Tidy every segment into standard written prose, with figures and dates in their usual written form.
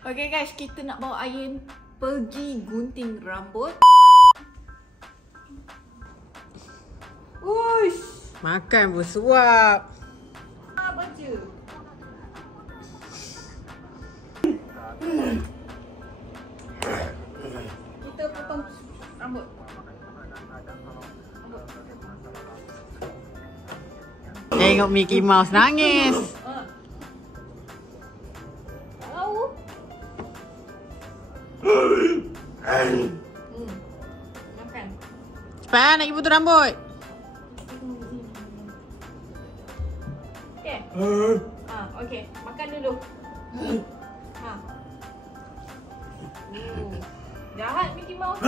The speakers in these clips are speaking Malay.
Okay guys, kita nak bawa Ayin pergi gunting rambut. Uish. Makan bersuap. Apa je? Kita potong rambut. Tengok Mickey Mouse nangis. Tahu? Makan. Cepat nak pergi potong rambut. Okay. Okay. Makan dulu. Jahat Mickey Mouse.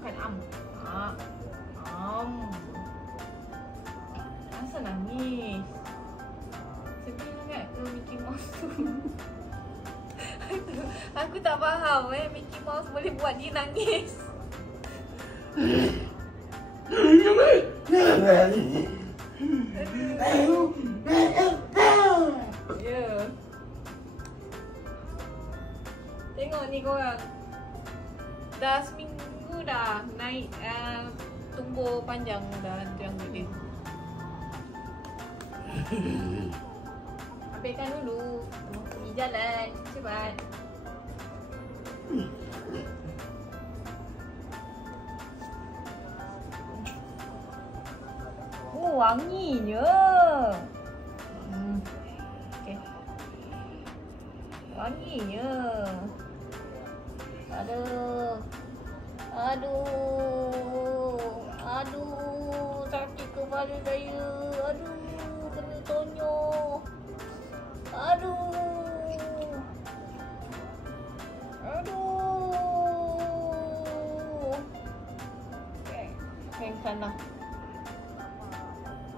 Makan Asal nangis? Sedih sangat tu Mickey Mouse tu. Aku tak faham Mickey Mouse boleh buat dia nangis. Ya. Tengok ni korang. Dah seminggu dah naik tumbuh panjang dah rambut dia. Habiskan dulu. Pergi jalan. Cepat. Oh, wanginya. Okay. Wanginya. Aduh. Sakit kepala saya. Aduh, kena tonyok. Aduh. Okay, yang sana.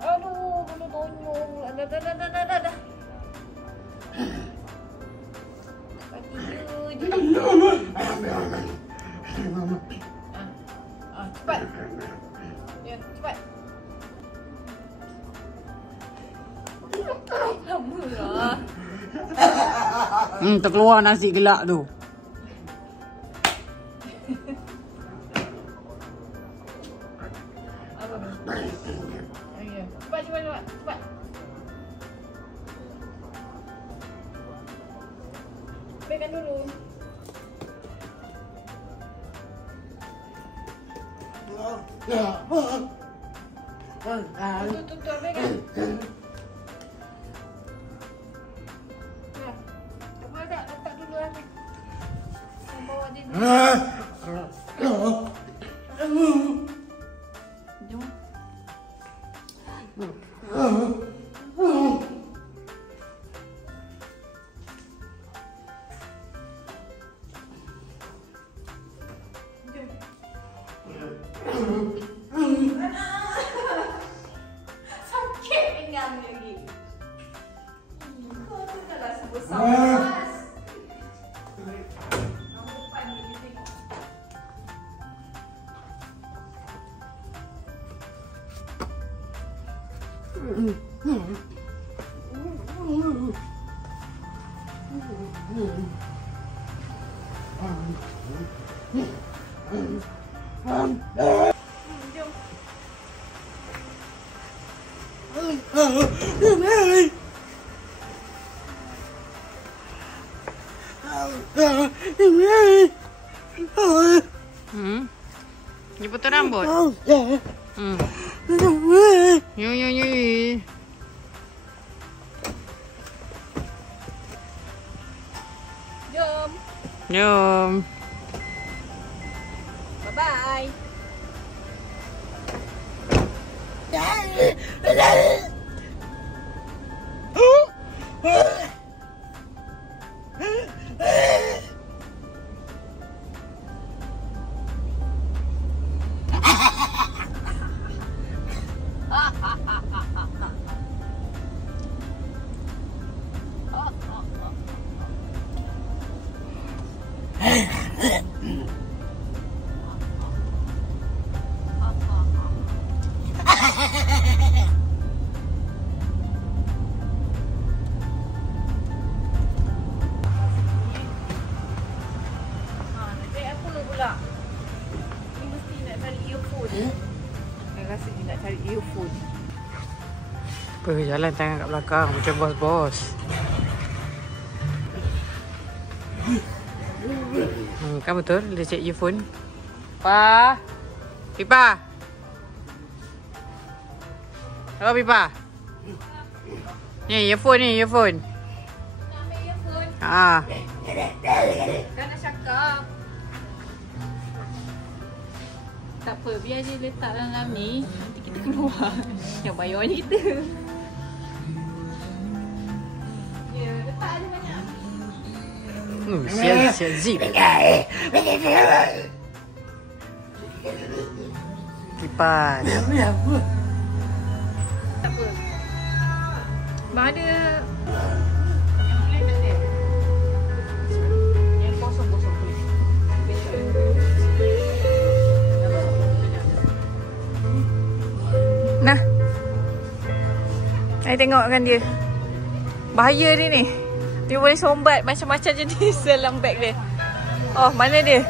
Aduh, kena tonyok. Dah. Kaki je. Cepat. Ya, cepat. Lama lah. Terkeluar nasi gelak tu. Apa tu? Ya. Cepat. Ambilkan dulu. Tutup, ambilkan. Ya. Apa tak? Letak dulu ambil. Bawa dia dulu. Jom. Sakit pinggang lagi. Kau tu dah sebesar mas. Nampak ni tengok. Dia potong rambut. Yo. Jom. Bye-bye. Apa jalan tangan kat belakang macam bos-bos. Kan betul dia check earphone. Pa. Pipa. Apa Pipa? Ni earphone ni, earphone. Nak ambil earphone. Kan nak cakap. Tak apa, biar dia letak dalam ni. Nanti kita keluar. Yang bayar ni kita. Ya, letak ada banyak. Siap zip. Kipas. Tak apa. Mana yang boleh tak ada? Yang kosong-kosong boleh. Nah. Saya tengokkan dia. Bahaya dia ni. Dia boleh sombat macam-macam jenis dalam beg dia. Oh, mana dia?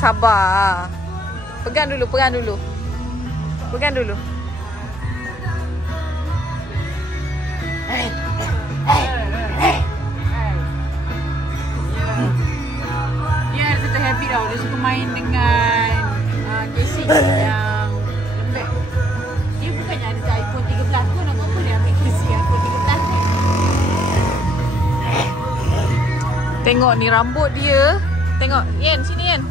Sabar. Pegang dulu, pegang dulu. Pegang dulu. Dia ada satu habit tau. Dia suka main dengan casing yang lembek. Dia bukannya ada iPhone 13 pun. Apa dia ambil casing iPhone 13 ni? Tengok ni rambut dia. Tengok, Yen, sini Yen.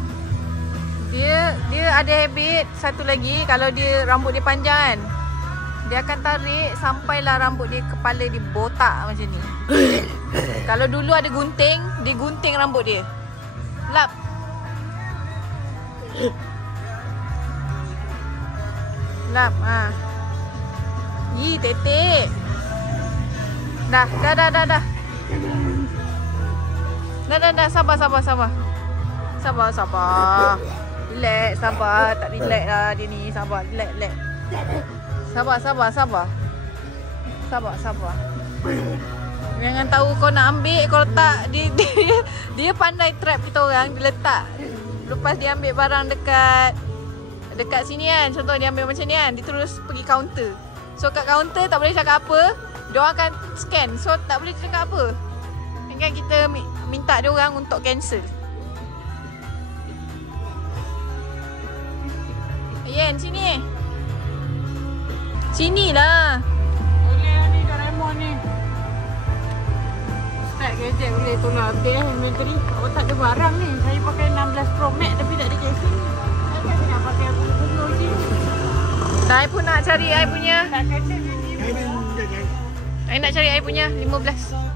Dia ada habit satu lagi, kalau dia rambut dia panjang kan, dia akan tarik sampailah rambut dia, kepala dia botak macam ni. Kalau dulu ada gunting, dia gunting rambut dia. Lap. Lap, tetek. Dah. Dah, sabar. Relax, sabar. Tak relax lah dia ni. Sabar, relax. Sabar. Jangan tahu kau nak ambil, kalau tak dia pandai trap kita orang. Dia letak, lepas dia ambil barang dekat sini kan, contoh dia ambil macam ni kan, dia terus pergi counter. So kat counter tak boleh cakap apa, dia orang akan scan. So tak boleh cakap apa. Kan kita minta dia orang untuk cancel. Yen, sini. Sini lah. Boleh ni Doraemon ni. Start gadget boleh tolong habis inventory. Awak tak ada barang ni. Saya pakai 16 Pro Max tapi tak ada casing. Saya kan nak pakai bunga je. Saya pun nak cari I punya. Tak kacau ni. I nak cari I punya 15.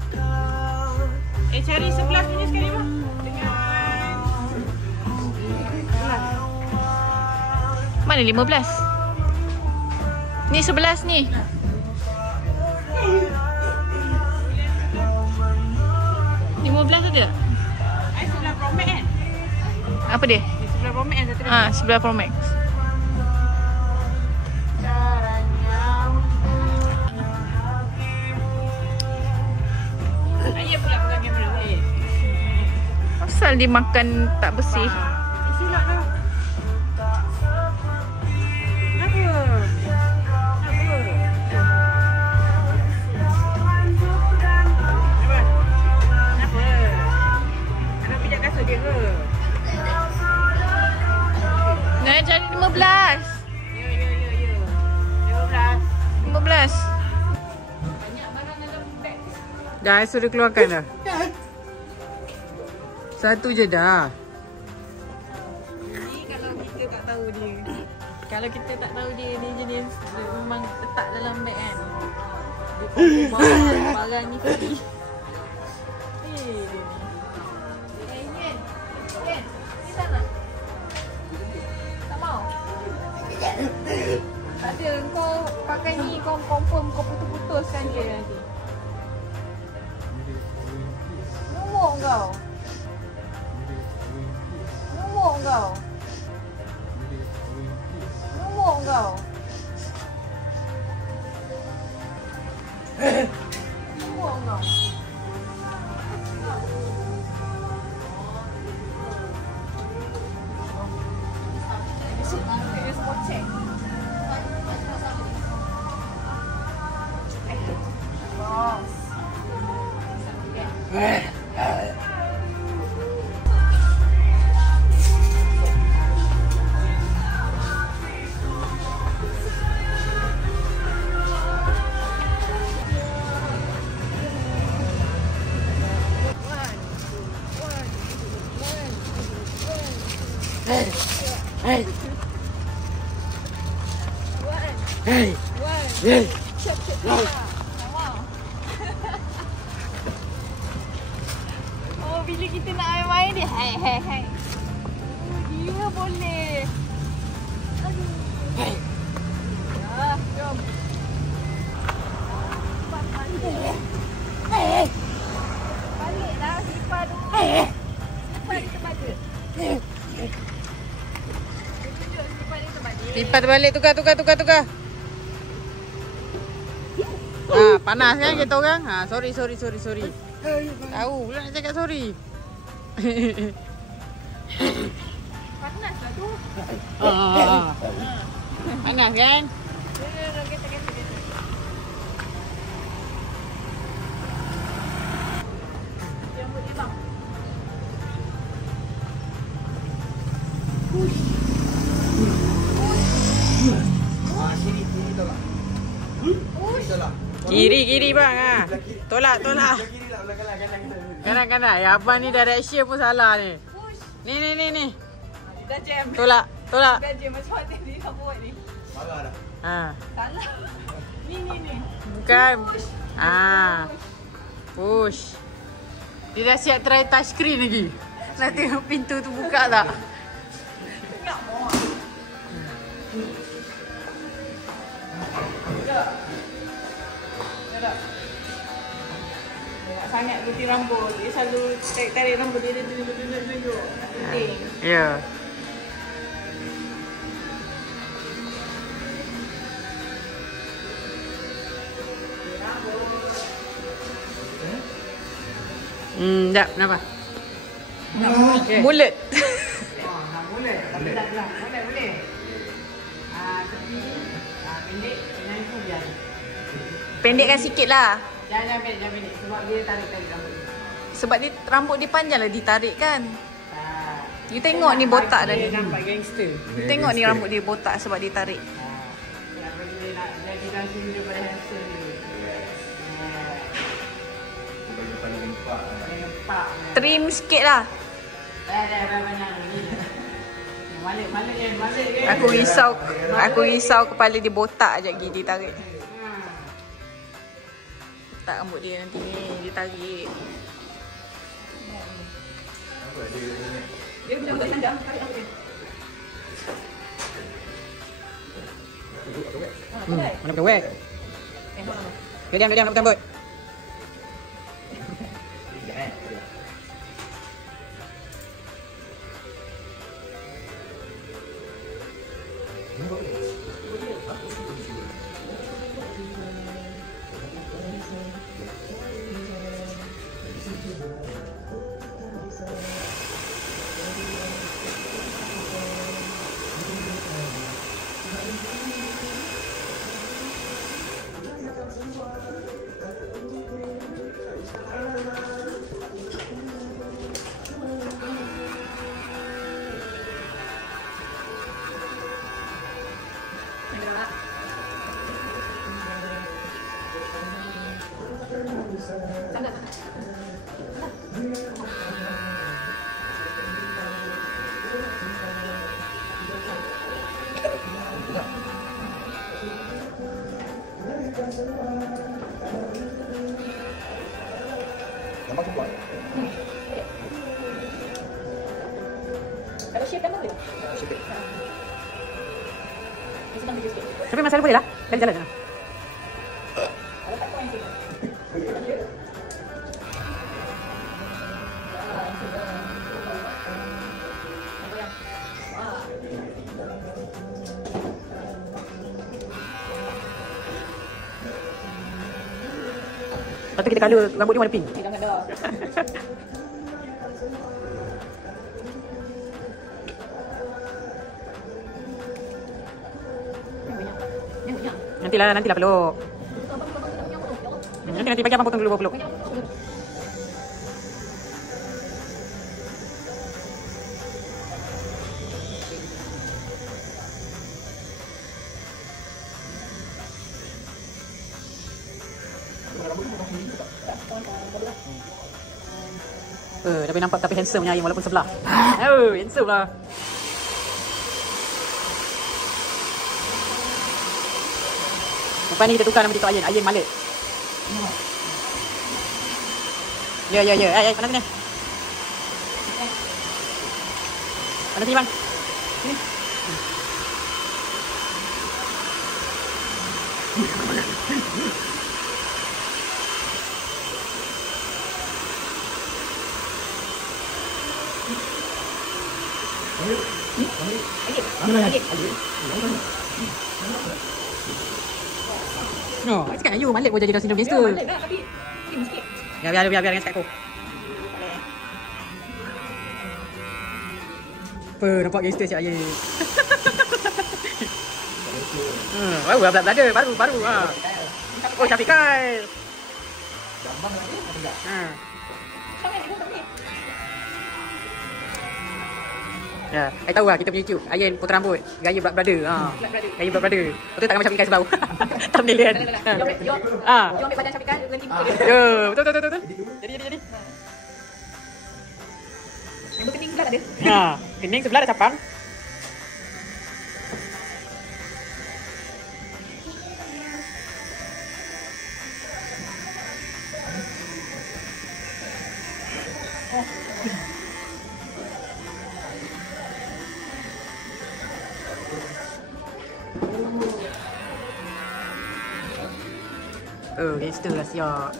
Cari 11 punya sekali bang. Dengan mana 15? Ni 11 ni. Ada? I 11 Pro Max kan? Apa dia? 11 Pro Max yang satu lagi. 11 Pro Max. Caranya. Ayah pula pegang kamera boleh? Asal dia makan tak bersih. Silap dah. Nak cari 15. Ya. 15. Banyak barang dalam beg. Dah, suruh keluarkan dah. Satu je dah. Ni kalau kita tak tahu dia. Kalau kita tak tahu dia ni jenis dia memang letak dalam beg kan. Dia confirm bawa barang ni free. Dia ni. Yen, kita nak. Tak mau. Tak ada, kau pakai ni kau confirm kau putus-putuskan dia nanti. Numuk kau. Numuk kau. Numuk kau. Numuk kau. Dia semua check. Oh, bila kita nak main dia hai. Oh, dia boleh. Aduh. Jom. Baliklah slipper tu. Slipper di tempat dia. Slipper terbalik, tukar. Panas kan kita orang? Sorry. Tahu pula nak cakap sorry. Panas lah tu. Panas kan? Geser. Jambut dia bang. Kiri bang. Tolak. Kanan. Ya abang ni direction pun salah ni. Ni. Dah jam. Tolak. Dah jam macam mana ni nak buat ni? Salah dah. Salah. Ni. Bukan. Push. Dia dah siap try touchscreen lagi. Nak tengok pintu tu buka tak? Tengok mau. Tak. Dia sangat putih rambut. Dia selalu tarik rambut dia tunjuk. Penting. Ya. Tak, kenapa? Mulut. Nak mulut. Tapi tak belah. Boleh. Tepi. Pendek. Dengan itu biar. Pendekkan sikit lah. Jangan pendek. Sebab dia tarik rambut. Sebab dia rambut dia panjang lah ditarik kan. You tengok ni botak dah ni. Nampak gangster. You tengok ni rambut dia botak sebab dia tarik. Kenapa dia nak jadi langsung daripada handsome ni. Trim sikit lah. Dah banyak ni. Malik. Aku risau kepala dia botak je lagi dia tarik. Tak rambut dia nanti ni dia tarik. Dia macam panjang tarik apa dia? Mana pakai wag? Diam nak rambut. Kalau shape dah boleh? Shape. Tapi masalah boleh lah. Dari jalan sana. Lepas tu kita colour rambut dia warna pink. Jangan dah. Nantilah peluk. Nanti bagi abang potong dulu peluk. Tapi nampak tapi handsome punya Ayin walaupun sebelah. Handsome lah. Lepas ni kita tukar nama TikTok Ayin. Ayin Malik. Ya. Panas sini. Panas sini bang. Sini. No, cakap Ayu Malik boleh jadi Down syndrome gangster. Malik dah tapi trim sikit. Biar dengan cakap aku. Apa nampak gangster si Ayin. Baru lah baru. Oh Syafiqai. Ya, saya tahu lah kita punya YouTube. Ayin potong rambut, gaya Blood Brother. Gaya Blood Brother. Betul tak nama Syafiqai sebelah? Thumbnail dia kan. You ambil badan Syafiqai berhenti muka dia. Ya, betul. Jadi. Yang berkening sebelah tak ada. Kening sebelah dah capang. Gangster lah siap.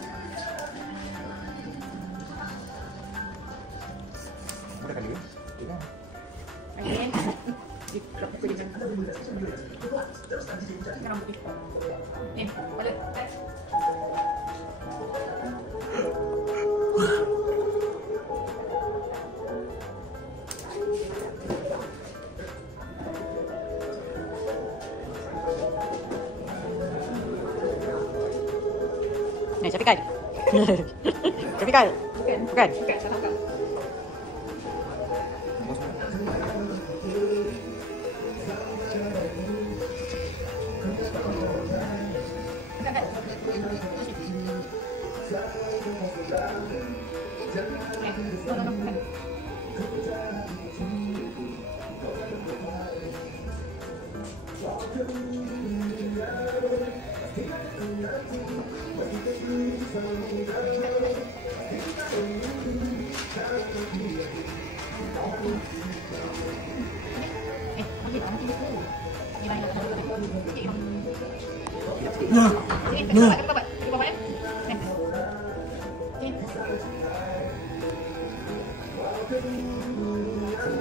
Syafiqai. Syafiqai. Bukan. Salah kau.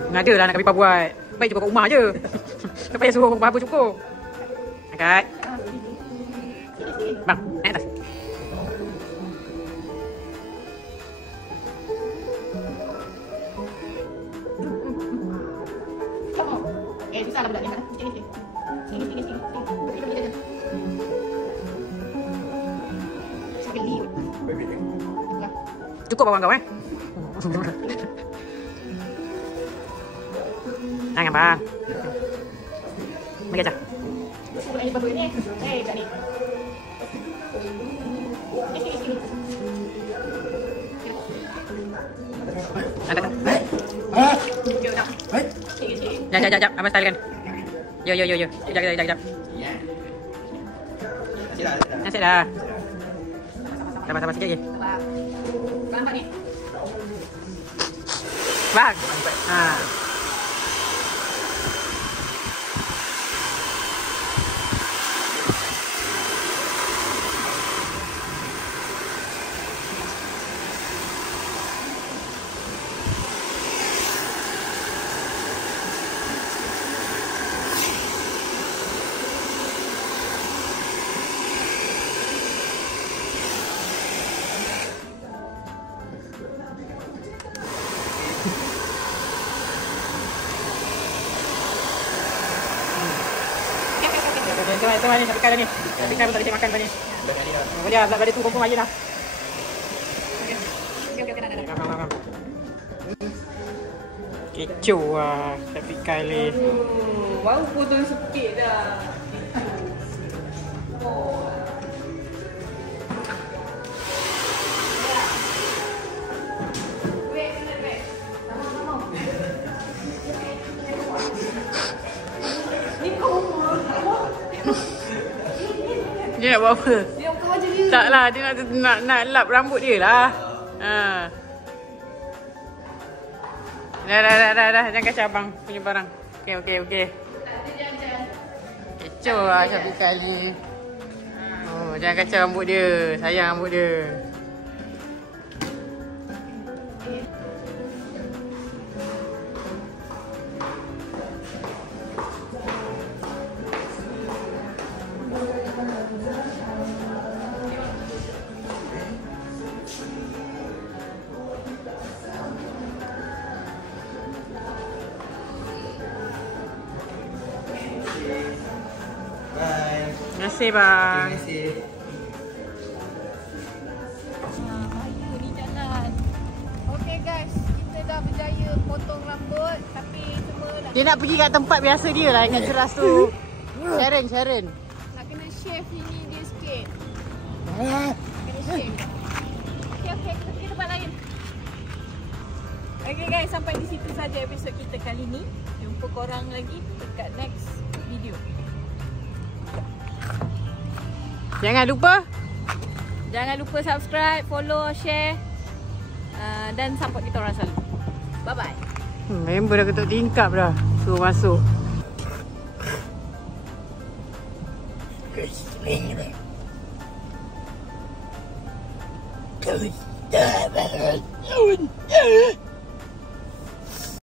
Ngada lah nak Kapipah buat. Baik cukup kat rumah je. Tak payah suruh bapa cukup. Angkat. Bang, naik atas. Susah lah budak ni. Sini. Sekali. Cukup abang kau Jangan bang. Bagi aja. Ini baru ni. Kat ni. Sini. Angkat. Jap. Abang style kan. Yo. Sekejap. Nasib dah. Sabar sikit lagi. Nampak ni. Bang. Tuan ni, Syafiqai dah ni. Syafiqai pun tak boleh makan tadi. Boleh lah, Blood Brother tu confirm Ayin lah. Okey, dah. Kecoh lah Syafiqai ni. Baru potong sikit dah. nak buat apa? Dia bukan je dia. Tak lah, dia nak lap rambut dia lah. Dah. Jangan kacau abang punya barang. Okey. Kecoh lah Syafiqah ni. Oh, jangan kacau rambut dia. Sayang rambut dia. Terima kasih bang. Terima kasih. Bahaya ni jalan. Okay guys, kita dah berjaya potong rambut. Tapi cuma Dia nak pergi kat tempat biasa dia lah dengan ceras tu. Sharon. nak kena shave ini dia sikit. Kena shave. Okay, kita pergi tempat lain. Okay guys, sampai di situ saja episod kita kali ni. Jumpa korang lagi dekat next video. Jangan lupa subscribe, follow, share dan support kita orang selalu. Bye-bye. Member dah ketuk tingkap dah. Suruh masuk. Kau